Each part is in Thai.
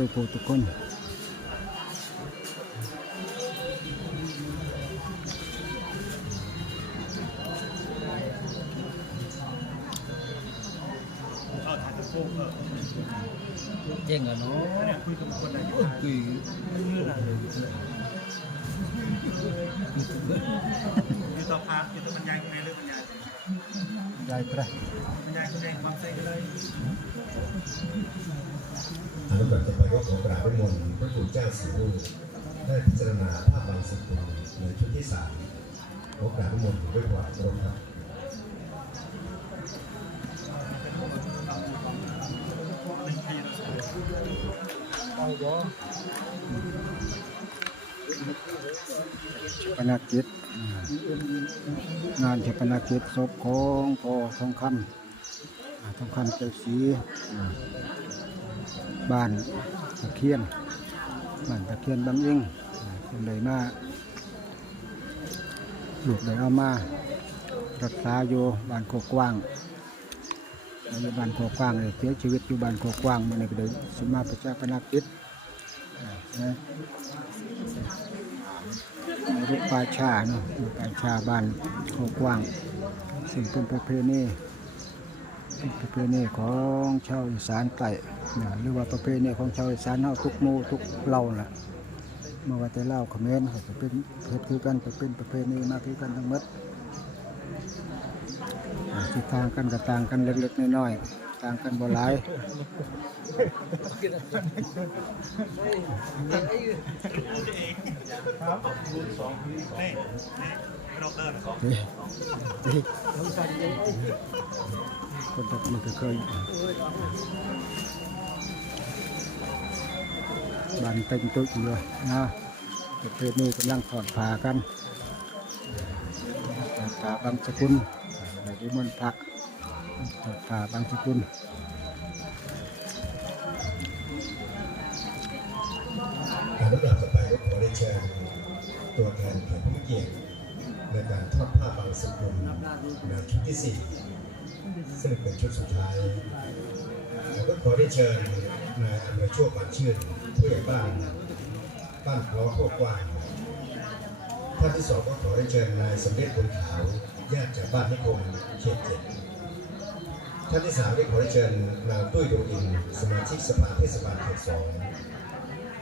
ทุกผู้ทุกคนเจ๊งอะเนาะคุยกับคนไหนอยู่คุยอยู่ต่อพักอยู่ต่อบรรยายคนไหนเรื่องบรรยายบรรยายไปได้บรรยายคนไหนความใส่กันเลย อนุกรรมต่อไปก็ขอกราบนิมนต์พระคุณเจ้าสีรูปได้พิจารณาภาพบางสกุลในชุดที่สามขอกราบนิมนด้วยความเคารพครับหนึ่งปีเราชปนกิจงานชาปนกิจศพของพอทองคำทองคำเจ้าสี บ้านตะเคียนบ้านตะเคียนบำอิงอ่าคนเลยมาลูกเลยเอามา รักษาอยู่บ้านโคกว้างอยู่บ้านโคกว้างเลยเสียชีวิตอยู่บ้านโคกว้างมันเลยก็เลยสมาประชาปนกิจนะรูปป่าชาเนาะรูปป่าชาบ้านโคกว้างสิ่งเป็นประเพณี ประเพณีของชาวอีสานไต่หรือว่าประเพณีของชาวอีสานเฮาทุกหมู่ทุกเหล่าน่ะมาว่าแต่เล่าวเขมรเขาก็เป็นเฮ็ดคือกันก็เป็นประเพณีมาคือกันทั้งหมดอ่ต่างกันก็ต่างกันเล็กๆน้อยๆ ต่างกันบ่หลายนี่นี่เราเติมเฮ้ยเฮ้ยคนมันก็เคยบันเต็มตุ๊กอยู่เลยนะประเพณีกำลังถอดผ้ากันถอดผ้าบางสกุลในที่มนพระ ถอดผ้าบางสกุลการลำดับต่อไปก็ขอได้เชิญตัวแทนแขกผู้เกียรติในการทอดผ้าบางสกุลในชุดที่สี่ซึ่งเป็นชุดสุดท้ายแล้วก็ขอได้เชิญนายอำนวยโชคบานชื่นผู้ใหญ่บ้านบ้านพล้อโคกกว้างท่านที่สองก็ขอได้เชิญนายสมเด็จบุญขาวญาติจากบ้านนิคมเขตเจ็ด ท่านที่สามได้ขอเชิญนางตุ้ยดวงอินสมาชิกสภาเทศบาลเขตสอง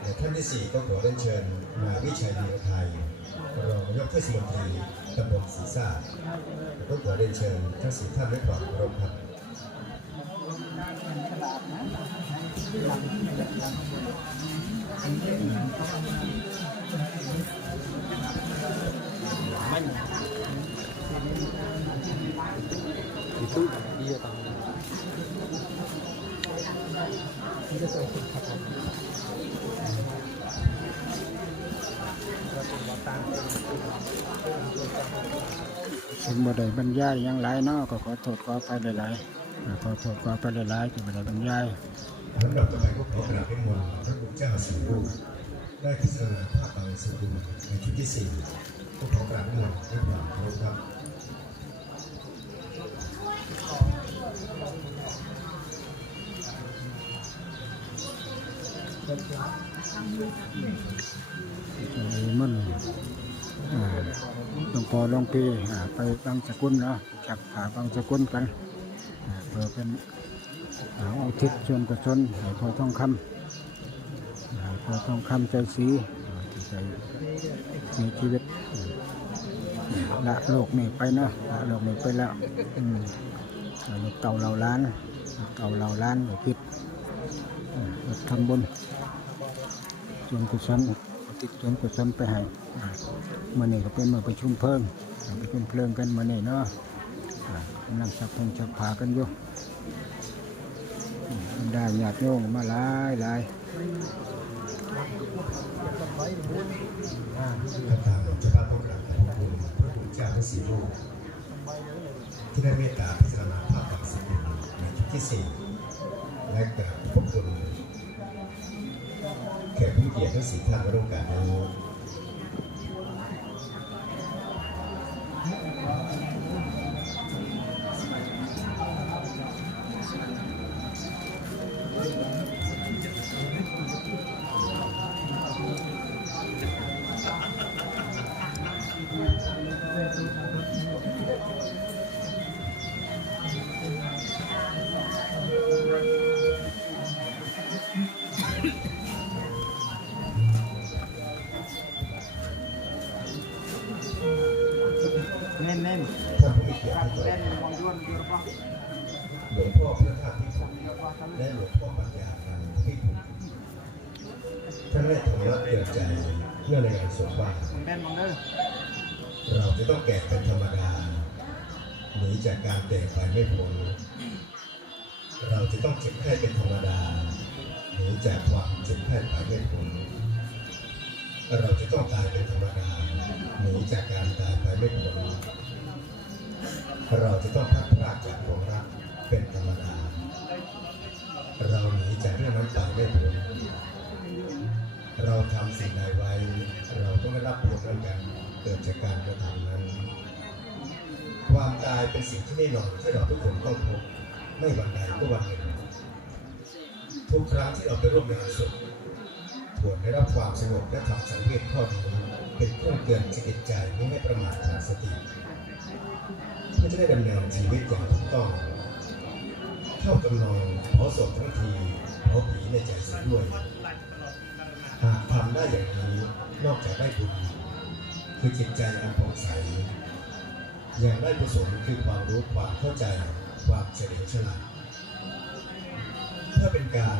และท่านที่สี่ก็ขอได้เชิญนายวิชัยดีไทยรองนายกเทศมนตรีตำบลศรีสาและก็ขอได้เชิญทั้งสี่ท่านด้วยความเคารพครับ itu ซึ่งบ่ได้บรรยายยังหลายเนาะก็ขอโทษขออภัยหลายๆขอโทษขออภัยหลายๆที่บ่ได้บรรยายลำดับต่อไปก็ขอกราบนิมนต์พระคุณเจ้าสีรูปได้พิจารณาภาพบางสกุลในชุดที่สี่ก็ขอกราบนิมนต์ด้วยความเคารพครับมันอ่า หลวงพ่อหลวงพี่ไปบางสกุลเนาะจับขาบางสกุลกันเพื่อเป็นอ่าอุทิศส่วนกุศลให้พ่อทองคำอ่าพ่อทองคำใจสีที่ใจเสียชีวิตละโลกนี้ไปเนาะละโลกนี้ไปแล้วลูกเต่าเหล่าล้านลูกเต่าเหล่าล้านอุทิศอ่าทำบุญส่วนกุศล อุทิศส่วนกุศลไปให้อ่ามื่อนี้ก็เป็นมื่อประชุมเพลิงอ่าประชุมเพลิงกันมื่อนี้เนาะกำลังสับพงสับผากันอยู่ได้ญาติโยมมาหลายหลายท่านทางเจ้าภาพต้องกราบขอบคุณพระคุณเจ้าทั้งสี่รูปที่ได้เมตตาพิจารณาภาพบางสกุลในชุดที่สี่และกราบขอบคุณ ผู้มีเกียรติทั้งสี่ท่านะาร่วมกันนี้ และหลวงพ่อปัญญานันท์พิบูลท่านได้ทำรับเตือนใจเมื่อในงานศพว่าเน่นมองเด้อเราจะต้องแก่เป็นธรรมดาหนีจากการแก่ไปไม่พ้นเราจะต้องเจ็บไข้เป็นธรรมดาหนีจากความเจ็บไข้ไปไม่พ้นเราจะต้องตายเป็นธรรมดาหนีจากการตายไปไม่พ้นเราจะต้องพัดพรากจากของรักเป็นธรรมดา จากไม่พ้นเราทำสิ่งใดไว้ เราต้องได้รับผลนั้นกันเกิดจากการกระทำนั้น ความตายเป็นสิ่งที่แน่นอนที่เราทุกคนต้องพบไม่วันใดก็วันหนึ่งทุกครั้งที่เราไปร่วมงานศพควรได้รับความสงบและทำสังเวชข้อนี้เป็นเครื่องเตือนจิตใจไม่ให้ประมาทขาดสติเพื่อจะได้ดำเนินชีวิตอย่างถูกต้อง เข้ากำนองเผาศพทั้งทีเผาผีในใจเสียด้วย หากทำได้อย่างนี้นอกจากได้บุญคือจิตใจอันผ่องใส อยังได้กุศลคือความรู้ความเข้าใจความเฉลียวฉลาดเพื่อเป็นการ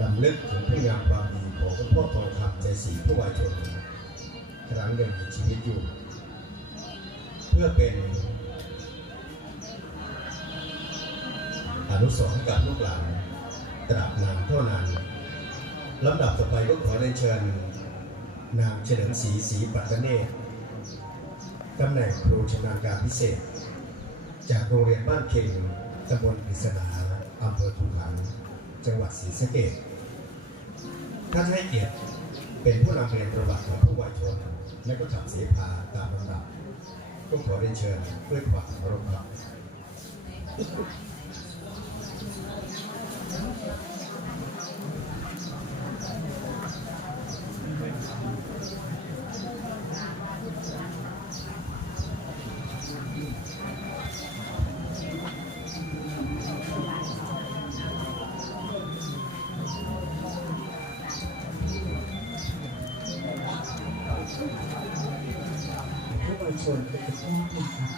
รำลึกถึงผู้งามความดีของหลวงพ่อทองคำใจศรีผู้วายชนครั้งยังมีชีวิตอยู่ เพื่อเป็น อนุสรณ์กับลูกหลานตราบนานเท่านานลำดับต่อไปก็ขอเรียนเชิญ นางเฉลิมศรีศรีปัตตเนศตำแหน่งครูชำนาญการพิเศษ จากโรงเรียนบ้านเค็งตำบลปริศนาอำเภอทุขังจังหวัดศรีสะเกษท่านให้เกียรติเป็นผู้นำเรียนประวัติของผู้วายชน และก็ขับเสพาตามลำดับก็ขอเรียนเชิญด้วยความเคารพครับ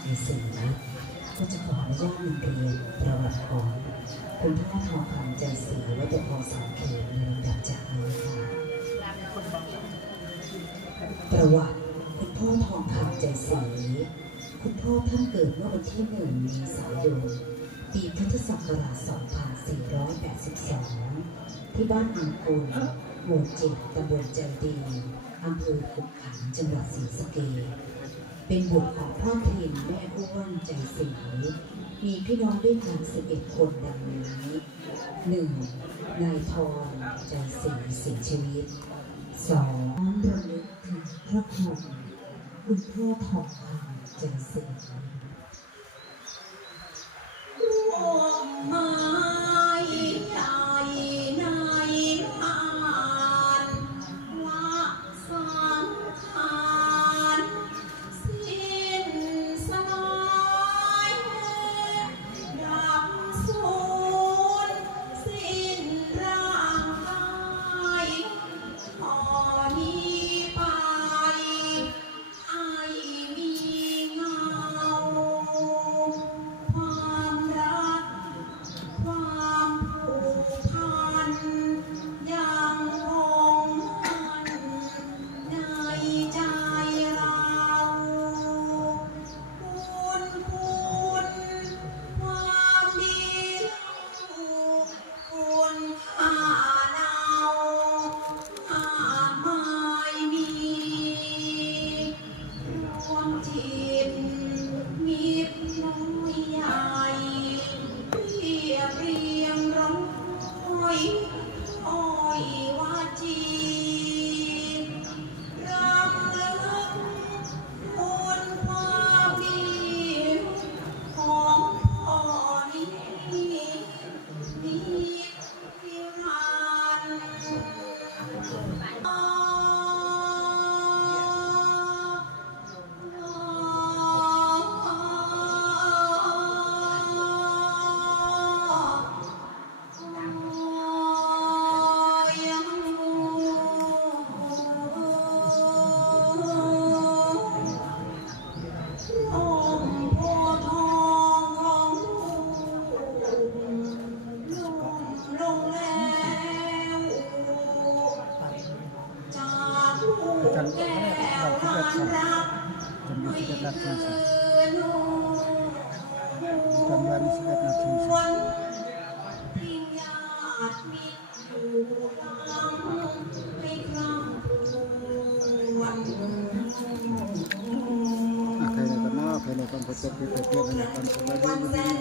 ทองคำใจศรีก็จะขออนุญาตนำเรียนประวัติของคุณพ่อทองคำใจศรีวัตถุพงสังเขตในลำดับจากนี้ค่ะประวัติคุณพ่อทองคำใจศรีคุณพ่อท่านเกิดเมื่อวันที่หนึ่งเมษายนปีพุทธศักราช 2482 ที่บ้านอังกุลหมู่เจ็ดตำบลใจดีอำเภอขุนขันจังหวัดศรีสะเกษ เป็นบุตรของพ่อเพียนแม่อ้วนใจศรีมีพี่น้องด้วยกัน11คนดังนี้หนึ่งนายทองใจศรีเสียชีวิตสองน้อมรำลึกถึงพระคุณคุณพ่อทองคำใจศรีไม้ ที่ไ